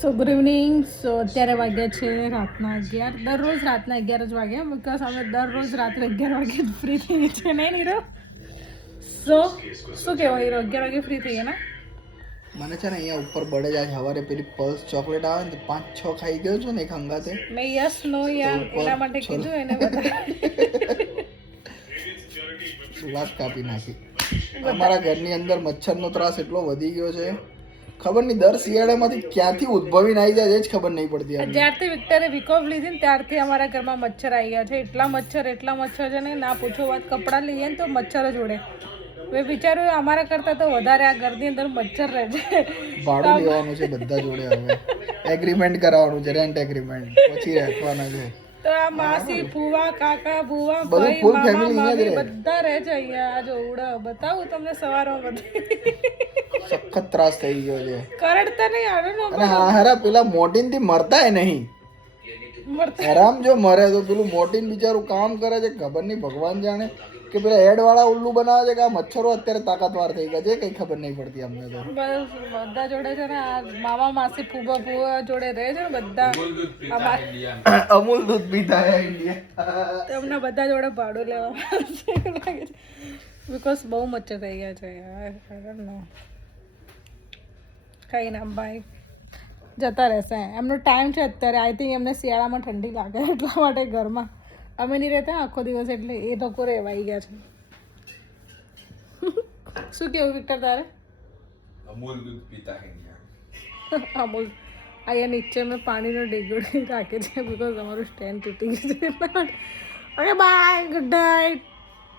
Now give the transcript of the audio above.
સો good evening. સો અત્યારે વાગ્યા છે રાતના 11. દરરોજ રાતના 11 જ વાગ્યા, બિકોઝ અમે દરરોજ રાત્રે 11 વાગે ફ્રી થઈએ છીએ, નહીં નીરો? સો શું કહેવાય હીરો, 11 વાગે ફ્રી થઈએ ને? મને છે ને અહીંયા ઉપર બળે જાય સવારે પેલી પલ્સ ચોકલેટ આવે ને 5-6 ખાઈ ગયો છું ને એક હંગાતે. મેં યસ નો યાર એના માટે કીધું એને બધા વાત કાપી નાખી. અમારા ઘરની અંદર મચ્છરનો ત્રાસ એટલો વધી ગયો છે, ખબર નહીં દર શિયાળામાંથી ક્યાંથી ઉદ્ભવીને આવી જાય એ જ ખબર નહીં પડતી. જ્યારથી વિક્ટરે વીક ઓફ લીધી ને ત્યારથી અમારા ઘરમાં મચ્છર આવી ગયા છે. એટલા મચ્છર છે ને, ના પૂછો વાત. કપડાં લઈએ ને તો મચ્છર જ ઉડે. મેં વિચાર્યું અમારા કરતાં તો વધારે આ ઘરની અંદર મચ્છર રહે છે. ભાડું લેવાનું છે બધા જોડે, હવે એગ્રીમેન્ટ કરાવવાનું છે, રેન્ટ એગ્રીમેન્ટ, પછી રાખવાના છે. તો આ માસી, ફુવા, કાકા, બુવા, બધું ભાઈ, ફૂલ મામા, ફેમિલી મામી અહીંયા જ રહે. બધા રહે છે અહીંયા. આ જો ઉડે, બતાવું તમને સવારમાં બધું સખત ત્રાસ થઈ ગયો છે. કરડતા નહીં આડો અને હા હારા પેલા મોટીન થી મરતાય નહીં. આરામ જો મરે તો પેલું મોટીન બિચારું કામ કરે છે, ખબર નહીં ભગવાન જાણે કે પેલા હેડ વાળા ઉલ્લુ બનાવે છે કે આ મચ્છરો અત્યારે તાકાતવાર થઈ ગયા છે, કઈ ખબર નહીં પડતી અમને તો. બસ બધા જોડે છે ને, આ મામા, માસી, ફુવા જોડે રહે છે ને બધા. અમૂલ દૂધ પીતા હે ઇન્ડિયા. તમને બધા જોડે ભાડું લેવા લાગે છે, બિકોઝ બહુ મચ્છર થઈ ગયા છે યાર. કઈ ના ભાઈ, જતા રહેશે. એમનો ટાઈમ છે અત્યારે. આઈ થિંક એમને શિયાળામાં ઠંડી લાગે એટલા માટે ઘરમાં. અમે નહીં રહેતા આખો દિવસ, એટલે એ લોકો રહેવાઈ ગયા છે. શું કેવું વિક્ટર તારે? અમૂલ દૂધ પીતા હે અમૂલ. અહીંયા નીચે મેં પાણીનો ડીગોડી રાખે છે, બિકોઝ અમારું સ્ટેન્ડ તૂટી ગયું છે. Okay bye, good night.